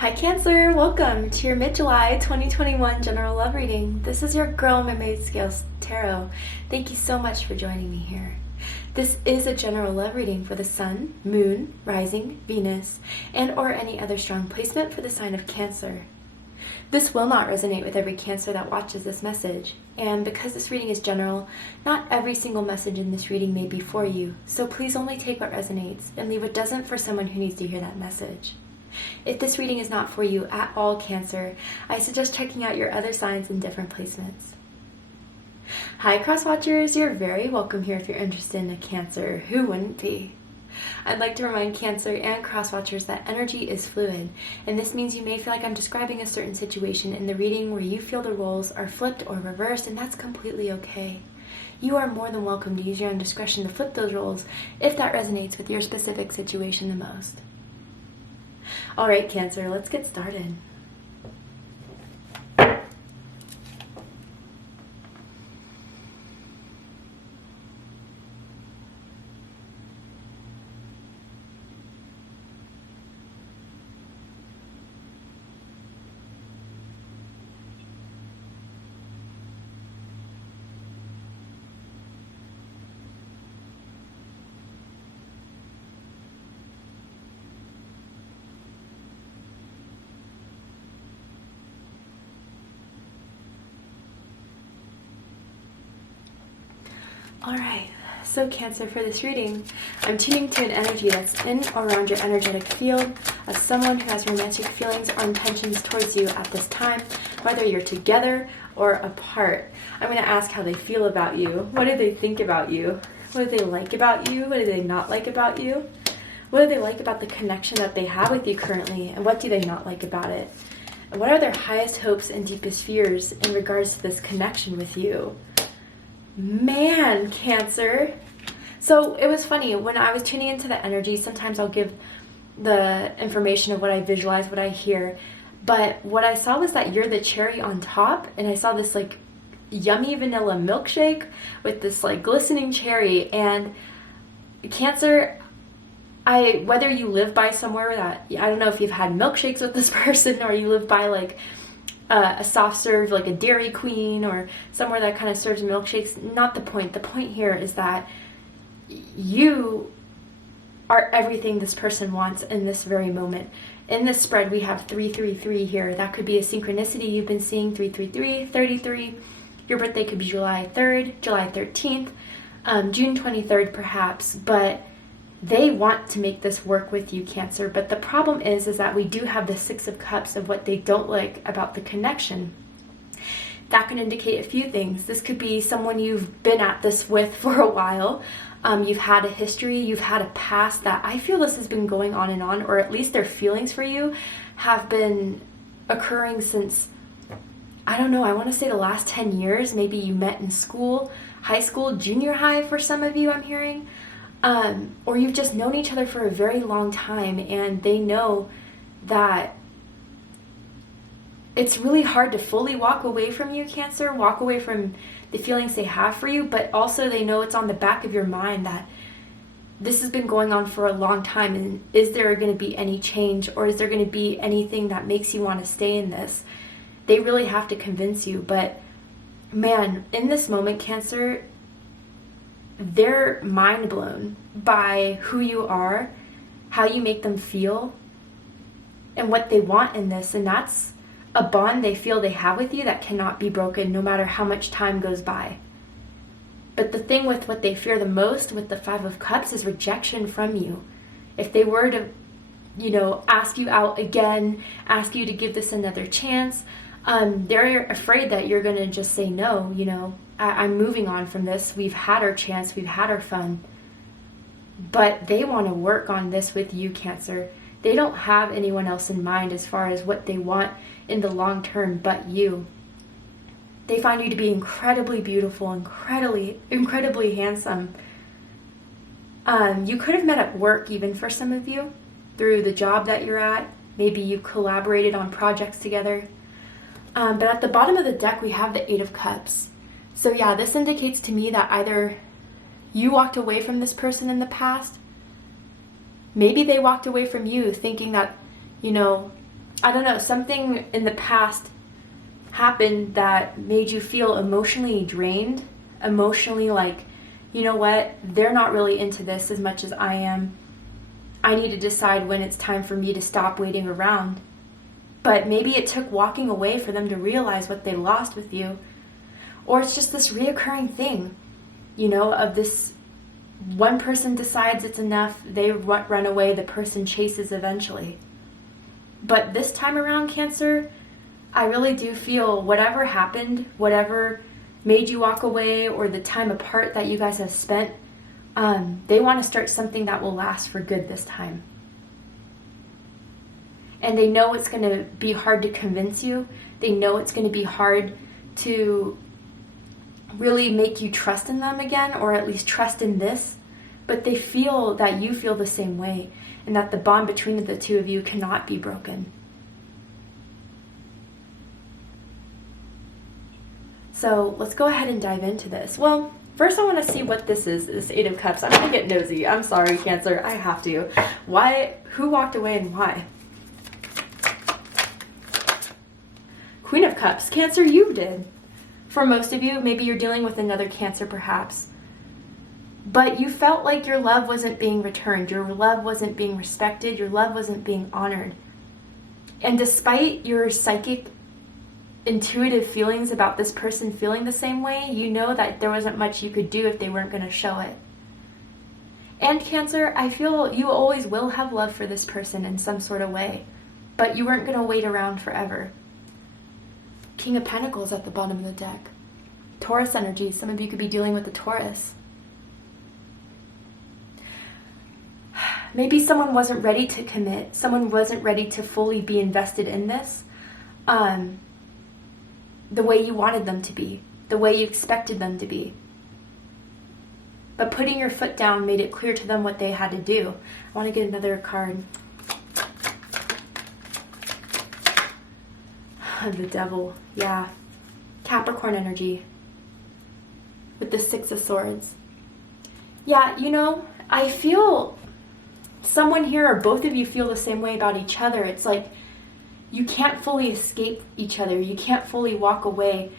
Hi Cancer, welcome to your mid-July 2021 general love reading. This is your girl Mermaid Scales Tarot. Thank you so much for joining me here. This is a general love reading for the Sun, Moon, Rising, Venus, and or any other strong placement for the sign of Cancer. This will not resonate with every Cancer that watches this message, and because this reading is general, not every single message in this reading may be for you, so please only take what resonates and leave what doesn't for someone who needs to hear that message. If this reading is not for you at all, Cancer, I suggest checking out your other signs in different placements. Hi Cross Watchers, you're very welcome here if you're interested in a Cancer. Who wouldn't be? I'd like to remind Cancer and Cross Watchers that energy is fluid, and this means you may feel like I'm describing a certain situation in the reading where you feel the roles are flipped or reversed, and that's completely okay. You are more than welcome to use your own discretion to flip those roles if that resonates with your specific situation the most. Alright Cancer, let's get started. Alright, so Cancer, for this reading, I'm tuning to an energy that's in or around your energetic field of someone who has romantic feelings or intentions towards you at this time, whether you're together or apart. I'm going to ask how they feel about you. What do they think about you? What do they like about you? What do they not like about you? What do they like about the connection that they have with you currently? And what do they not like about it? And what are their highest hopes and deepest fears in regards to this connection with you? Man, Cancer. So it was funny, when I was tuning into the energy, sometimes I'll give the information of what I visualize, what I hear, but what I saw was that you're the cherry on top, and I saw this like yummy vanilla milkshake with this like glistening cherry. And Cancer, whether you live by somewhere that, I don't know if you've had milkshakes with this person, or you live by like a soft serve like a Dairy Queen or somewhere that kind of serves milkshakes, not the point. The point here is that you are everything this person wants in this very moment. In this spread, we have 333 here. That could be a synchronicity you've been seeing, 333, 33. Your birthday could be July 3rd, July 13th, June 23rd perhaps, but they want to make this work with you, Cancer. But the problem is that we do have the Six of Cups of what they don't like about the connection. That can indicate a few things. This could be someone you've been at this with for a while. You've had a history, you've had a past that I feel this has been going on and on, or at least their feelings for you have been occurring since, I don't know, I want to say the last 10 years. Maybe you met in school, high school, junior high for some of you, I'm hearing. Or you've just known each other for a very long time, and they know that it's really hard to fully walk away from you, Cancer, walk away from the feelings they have for you, but also they know it's on the back of your mind that this has been going on for a long time, and is there going to be any change, or is there going to be anything that makes you want to stay in this? They really have to convince you, but man, in this moment, Cancer, they're mind blown by who you are, how you make them feel, and what they want in this. And that's a bond they feel they have with you that cannot be broken no matter how much time goes by. But the thing with what they fear the most with the Five of Cups is rejection from you. If they were to, ask you out again, ask you to give this another chance, they're afraid that you're going to just say no, I'm moving on from this. We've had our chance. We've had our fun. But they want to work on this with you, Cancer. They don't have anyone else in mind as far as what they want in the long term but you. They find you to be incredibly beautiful, incredibly handsome. You could have met at work even for some of you through the job that you're at. Maybe you collaborated on projects together. But at the bottom of the deck, we have the Eight of Cups. So yeah, this indicates to me that either you walked away from this person in the past, maybe they walked away from you thinking that, I don't know, something in the past happened that made you feel emotionally drained, emotionally like, you know what, they're not really into this as much as I am. I need to decide when it's time for me to stop waiting around. But maybe it took walking away for them to realize what they lost with you. Or it's just this reoccurring thing, you know, of this one person decides it's enough, they run away, the person chases eventually. But this time around, Cancer, I really do feel whatever happened, whatever made you walk away, or the time apart that you guys have spent, they want to start something that will last for good this time. And they know it's going to be hard to convince you. They know it's going to be hard to really make you trust in them again, or at least trust in this. But they feel that you feel the same way, and that the bond between the two of you cannot be broken. So let's go ahead and dive into this. Well, first I want to see what this is, this Eight of Cups. I'm going to get nosy. I'm sorry, Cancer. I have to. Why? Who walked away and why? Queen of Cups. Cancer, you did. For most of you, maybe you're dealing with another Cancer perhaps. But you felt like your love wasn't being returned. Your love wasn't being respected. Your love wasn't being honored. And despite your psychic intuitive feelings about this person feeling the same way, you know that there wasn't much you could do if they weren't going to show it. And Cancer, I feel you always will have love for this person in some sort of way, but you weren't going to wait around forever. King of Pentacles at the bottom of the deck. Taurus energy. Some of you could be dealing with the Taurus. Maybe someone wasn't ready to commit. Someone wasn't ready to fully be invested in this. The way you wanted them to be, the way you expected them to be. But putting your foot down made it clear to them what they had to do. I want to get another card. The Devil, yeah. Capricorn energy with the Six of Swords. Yeah, you know, I feel someone here, or both of you, feel the same way about each other. It's like you can't fully escape each other. You can't fully walk away.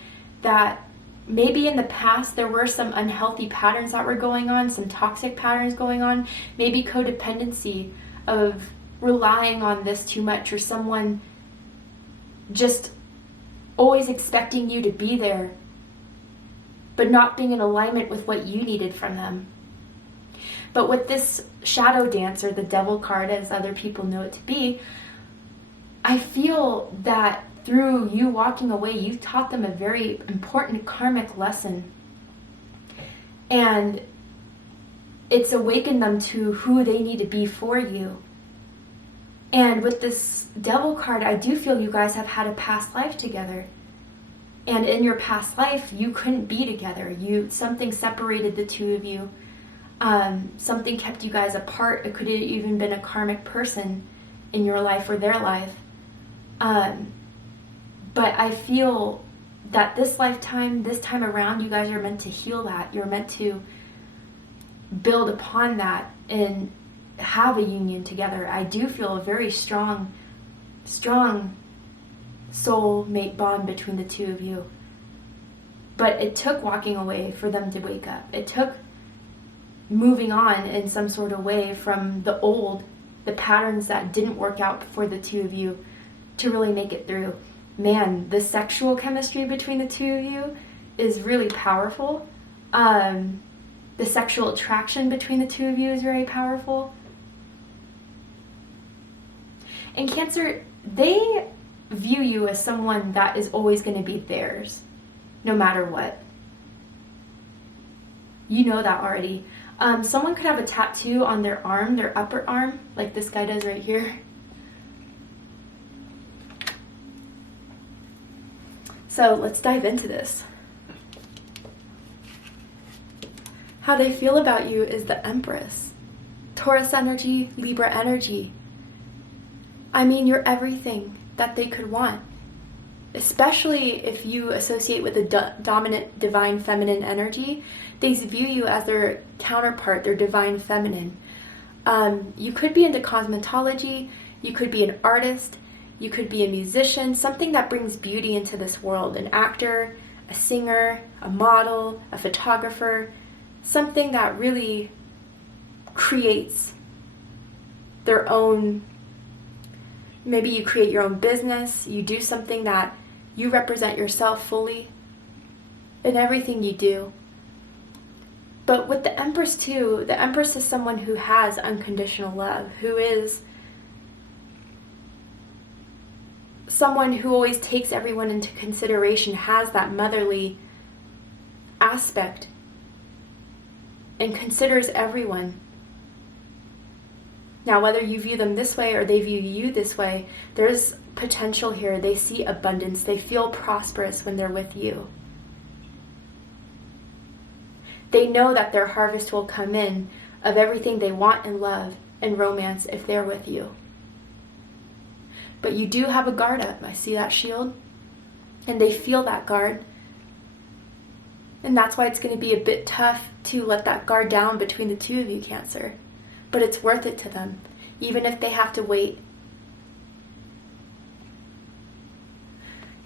That maybe in the past there were some unhealthy patterns that were going on, some toxic patterns going on, maybe codependency of relying on this too much, or someone just always expecting you to be there, but not being in alignment with what you needed from them. But with this shadow dancer, the Devil card, as other people know it to be, I feel that through you walking away, you taught them a very important karmic lesson. And it's awakened them to who they need to be for you. And with this Devil card, I do feel you guys have had a past life together. And in your past life, you couldn't be together. Something separated the two of you. Something kept you guys apart. It could have even been a karmic person in your life or their life. But I feel that this lifetime, this time around, you guys are meant to heal that. You're meant to build upon that and have a union together. I do feel a very strong soul-mate bond between the two of you. But it took walking away for them to wake up. It took moving on in some sort of way from the patterns that didn't work out for the two of you to really make it through. Man, the sexual chemistry between the two of you is really powerful. The sexual attraction between the two of you is very powerful. And Cancer, they view you as someone that is always going to be theirs, no matter what. You know that already. Someone could have a tattoo on their arm, their upper arm, like this guy does right here. So let's dive into this. How they feel about you is the Empress. Taurus energy, Libra energy. I mean, you're everything that they could want. Especially if you associate with the dominant divine feminine energy, they view you as their counterpart, their divine feminine. You could be into cosmetology, you could be an artist, You could be a musician, something that brings beauty into this world, an actor, a singer, a model, a photographer, something that really creates their own. Maybe you create your own business, you do something that you represent yourself fully in everything you do. But with the Empress too, the Empress is someone who has unconditional love, who is someone who always takes everyone into consideration, has that motherly aspect, and considers everyone. Now, whether you view them this way or they view you this way, there's potential here. They see abundance. They feel prosperous when they're with you. They know that their harvest will come in of everything they want and love and romance if they're with you. But you do have a guard up. I see that shield. And they feel that guard. And that's why it's going to be a bit tough to let that guard down between the two of you, Cancer. But it's worth it to them, even if they have to wait.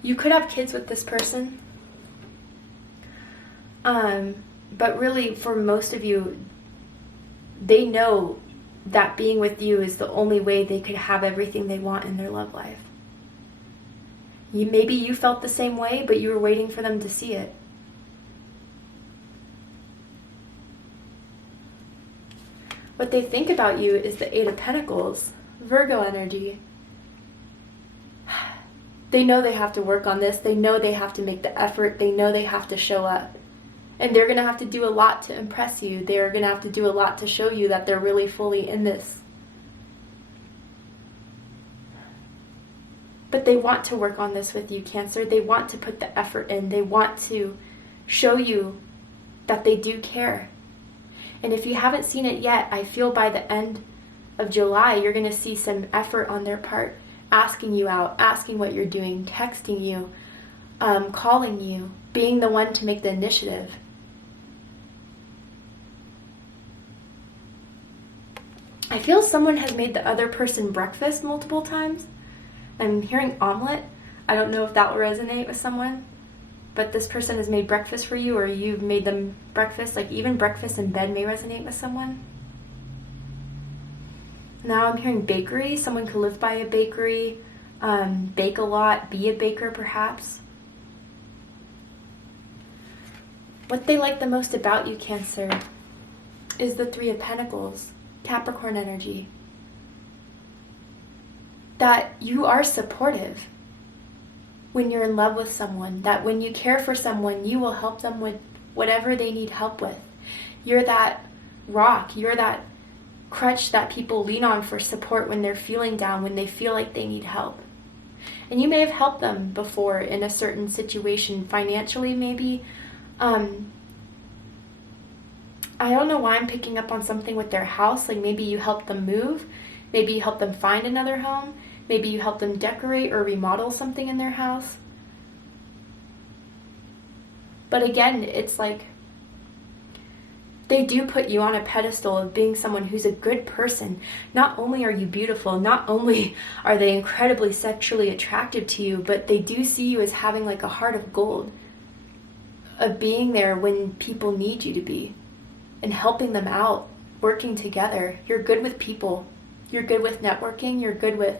You could have kids with this person. But really, for most of you, they know that being with you is the only way they could have everything they want in their love life. Maybe you felt the same way, but you were waiting for them to see it. What they think about you is the Eight of Pentacles, Virgo energy. They know they have to work on this. They know they have to make the effort. They know they have to show up. And they're going to have to do a lot to impress you. They're going to have to do a lot to show you that they're really fully in this. But they want to work on this with you, Cancer. They want to put the effort in. They want to show you that they do care. And if you haven't seen it yet, I feel by the end of July, you're going to see some effort on their part, asking you out, asking what you're doing, texting you, calling you, being the one to make the initiative. I feel someone has made the other person breakfast multiple times. I'm hearing omelet. I don't know if that will resonate with someone, but this person has made breakfast for you, or you've made them breakfast. Like even breakfast in bed may resonate with someone. Now I'm hearing bakery. Someone could live by a bakery, bake a lot, be a baker perhaps. What they like the most about you, Cancer, is the Three of Pentacles, Capricorn energy. That you are supportive when you're in love with someone, that when you care for someone, you will help them with whatever they need help with. You're that rock, you're that crutch that people lean on for support when they're feeling down, when they feel like they need help. And you may have helped them before in a certain situation, financially maybe. I don't know why I'm picking up on something with their house. Like maybe you helped them move, maybe you helped them find another home, maybe you helped them decorate or remodel something in their house. But again, it's like they do put you on a pedestal of being someone who's a good person. Not only are you beautiful, not only are they incredibly sexually attractive to you, but they do see you as having like a heart of gold, of being there when people need you to be, and helping them out, working together. You're good with people. You're good with networking. You're good with,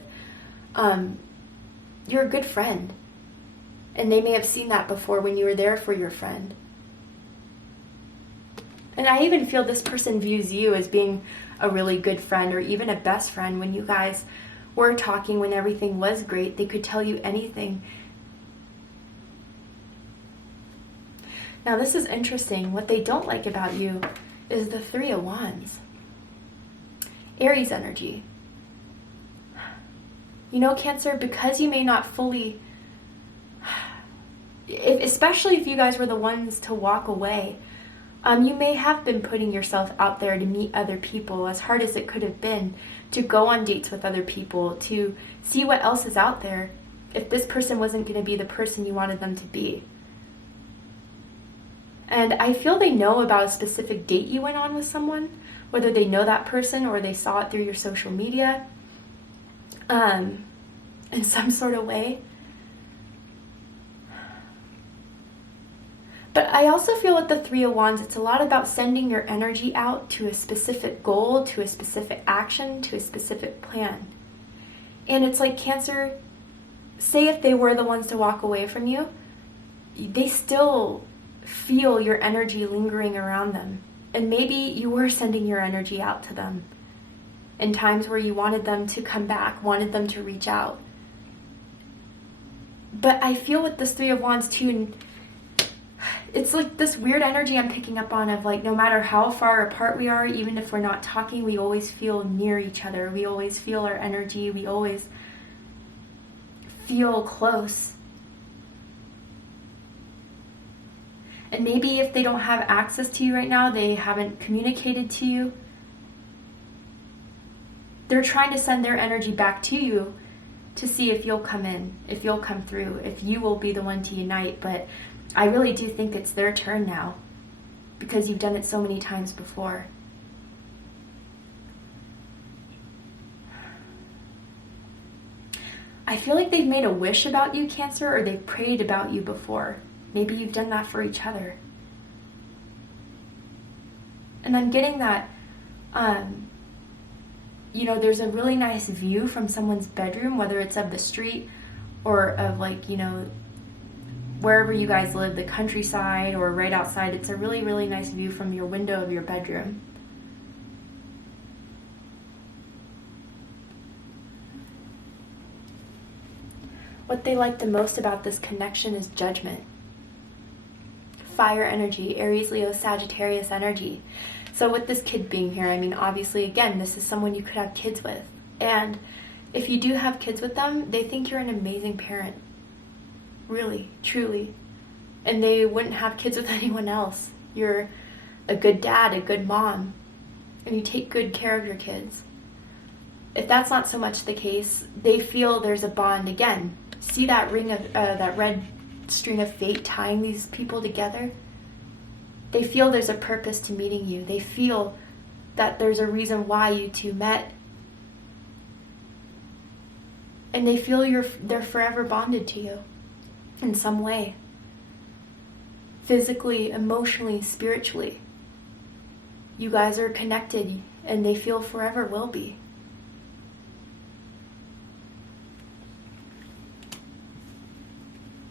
you're a good friend. And they may have seen that before when you were there for your friend. And I even feel this person views you as being a really good friend, or even a best friend. When you guys were talking, when everything was great, they could tell you anything. Now this is interesting. What they don't like about you is the Three of Wands. Aries energy. You know, Cancer, because you may not fully, especially if you guys were the ones to walk away, you may have been putting yourself out there to meet other people, as hard as it could have been, to go on dates with other people, to see what else is out there, if this person wasn't going to be the person you wanted them to be. And I feel they know about a specific date you went on with someone, whether they know that person or they saw it through your social media. in some sort of way. But I also feel with the Three of Wands, it's a lot about sending your energy out to a specific goal, to a specific action, to a specific plan. And it's like Cancer, say if they were the ones to walk away from you, they still feel your energy lingering around them. And maybe you were sending your energy out to them in times where you wanted them to come back, wanted them to reach out. But I feel with this Three of Wands too, it's like this weird energy I'm picking up on of like, no matter how far apart we are, even if we're not talking, we always feel near each other. We always feel our energy. We always feel close. And maybe if they don't have access to you right now, they haven't communicated to you, they're trying to send their energy back to you to see if you'll come in, if you'll come through, if you will be the one to unite. But I really do think it's their turn now, because you've done it so many times before. I feel like they've made a wish about you, Cancer, or they've prayed about you before. Maybe you've done that for each other. And I'm getting that, there's a really nice view from someone's bedroom, whether it's of the street or of wherever you guys live, the countryside or right outside. It's a really, really nice view from your window of your bedroom. What they like the most about this connection is judgment. Fire energy, Aries, Leo, Sagittarius energy. So with this kid being here, obviously, again, this is someone you could have kids with. And if you do have kids with them, they think you're an amazing parent. Really, truly. And they wouldn't have kids with anyone else. You're a good dad, a good mom, and you take good care of your kids. If that's not so much the case, they feel there's a bond again. See that ring of, that red string of fate tying these people together? They feel there's a purpose to meeting you. They feel that there's a reason why you two met. And they feel they're forever bonded to you in some way. Physically, emotionally, spiritually. You guys are connected, and they feel forever will be.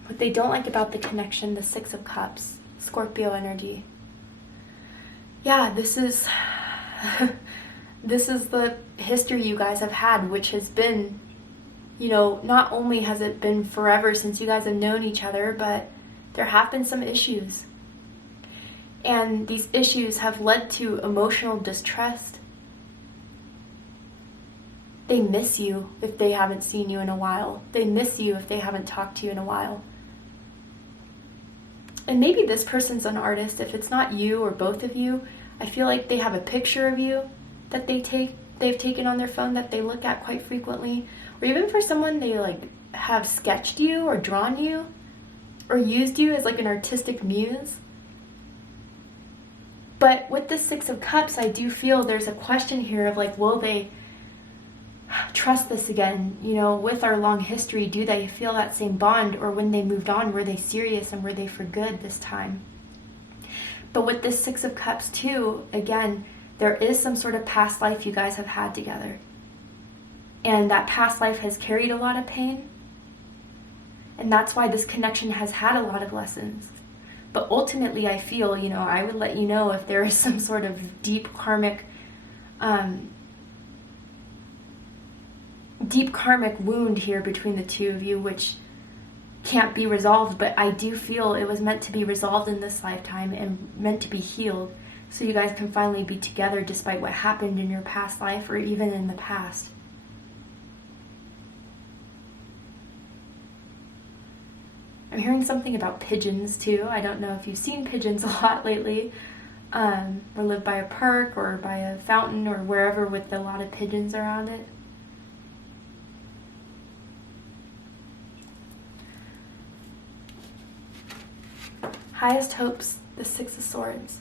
What they don't like about the connection, the Six of Cups, Scorpio energy. Yeah, this is the history you guys have had, which has been, not only has it been forever since you guys have known each other, but there have been some issues. And these issues have led to emotional distrust. They miss you if they haven't seen you in a while. They miss you if they haven't talked to you in a while. And maybe this person's an artist. If it's not you or both of you, I feel like they have a picture of you that they've taken on their phone that they look at quite frequently. Or even for someone, they have sketched you or drawn you or used you as an artistic muse. But with the Six of Cups, I do feel there's a question here of will they trust this again? With our long history, do they feel that same bond? Or when they moved on, were they serious and were they for good this time? But with this Six of Cups too, again, there is some sort of past life you guys have had together. And that past life has carried a lot of pain. And that's why this connection has had a lot of lessons. But ultimately, I feel, I would let you know if there is some sort of deep karmic wound here between the two of you, which can't be resolved. But I do feel it was meant to be resolved in this lifetime and meant to be healed, so you guys can finally be together despite what happened in your past life or even in the past. I'm hearing something about pigeons too. I don't know if you've seen pigeons a lot lately, or live by a park or by a fountain or wherever with a lot of pigeons around it. Highest hopes, the Six of Swords.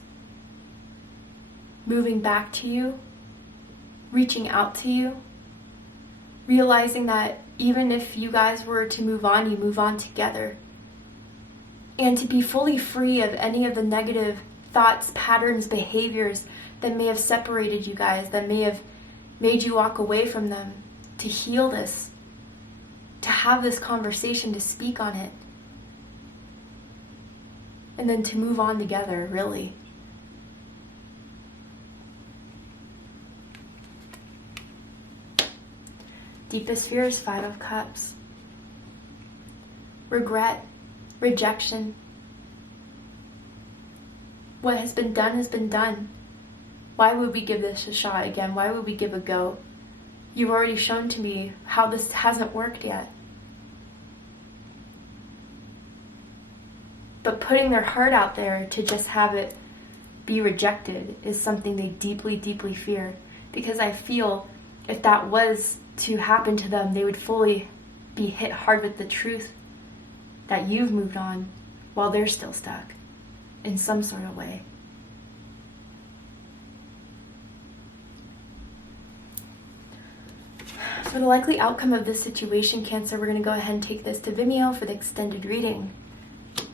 Moving back to you, reaching out to you, realizing that even if you guys were to move on, you move on together. And to be fully free of any of the negative thoughts, patterns, behaviors that may have separated you guys, that may have made you walk away from them, to heal this, to have this conversation, to speak on it, and then to move on together, really. Deepest fears, Five of Cups. Regret, rejection. What has been done has been done. Why would we give this a shot again? Why would we give a go? You've already shown to me how this hasn't worked yet. But putting their heart out there to just have it be rejected is something they deeply, deeply fear. Because I feel if that was to happen to them, they would fully be hit hard with the truth that you've moved on while they're still stuck in some sort of way. For the likely outcome of this situation, Cancer, we're going to go ahead and take this to Vimeo for the extended reading.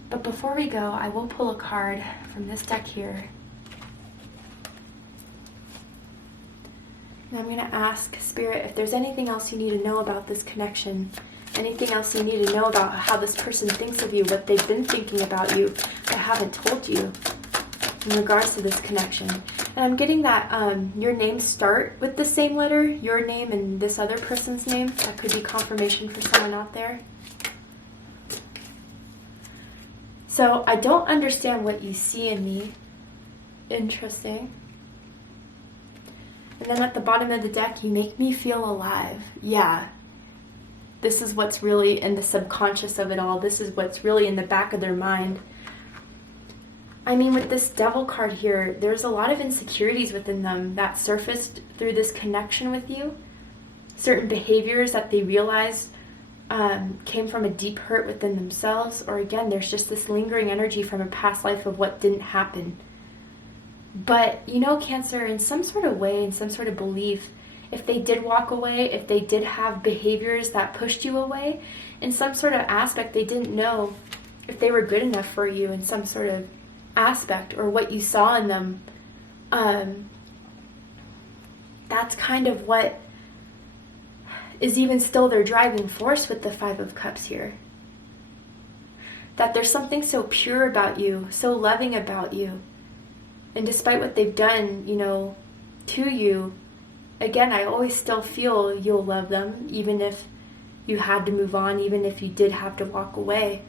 But before we go, I will pull a card from this deck here. And I'm going to ask Spirit if there's anything else you need to know about this connection. Anything else you need to know about how this person thinks of you, what they've been thinking about you that I haven't told you in regards to this connection. And I'm getting that your names start with the same letter, your name and this other person's name. That could be confirmation for someone out there. So I don't understand what you see in me. Interesting. And then at the bottom of the deck, you make me feel alive. Yeah. This is what's really in the subconscious of it all. This is what's really in the back of their mind. I mean, with this Devil card here, there's a lot of insecurities within them that surfaced through this connection with you. Certain behaviors that they realized came from a deep hurt within themselves. Or again, there's just this lingering energy from a past life of what didn't happen. But, you know, Cancer, in some sort of way, in some sort of belief, if they did walk away, if they did have behaviors that pushed you away, in some sort of aspect, they didn't know if they were good enough for you in some sort of aspect or what you saw in them. That's kind of what is even still their driving force with the Five of Cups here. That there's something so pure about you, so loving about you. And despite what they've done, you know, to you, again, I always still feel you'll love them, even if you had to move on, even if you did have to walk away.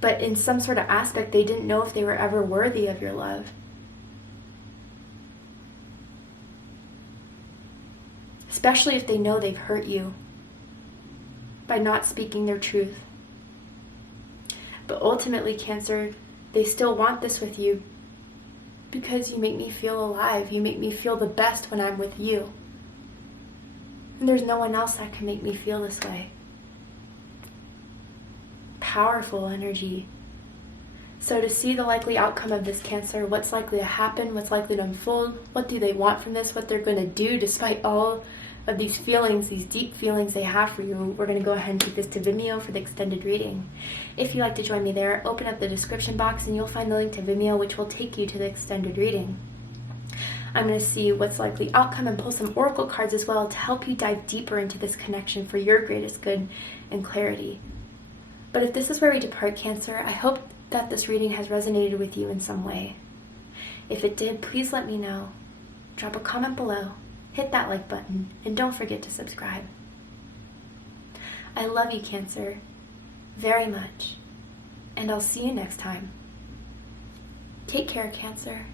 But in some sort of aspect, they didn't know if they were ever worthy of your love. Especially if they know they've hurt you by not speaking their truth. But ultimately, Cancer, they still want this with you because you make me feel alive. You make me feel the best when I'm with you. And there's no one else that can make me feel this way. Powerful energy. So to see the likely outcome of this, Cancer, what's likely to happen, what's likely to unfold, what do they want from this, what they're going to do despite all of these feelings, these deep feelings they have for you, we're going to go ahead and take this to Vimeo for the extended reading. If you'd like to join me there, open up the description box and you'll find the link to Vimeo, which will take you to the extended reading. I'm going to see what's likely outcome and pull some oracle cards as well to help you dive deeper into this connection for your greatest good and clarity. But if this is where we depart, Cancer, I hope that this reading has resonated with you in some way. If it did, please let me know. Drop a comment below, hit that like button, and don't forget to subscribe. I love you, Cancer, very much, and I'll see you next time. Take care, Cancer.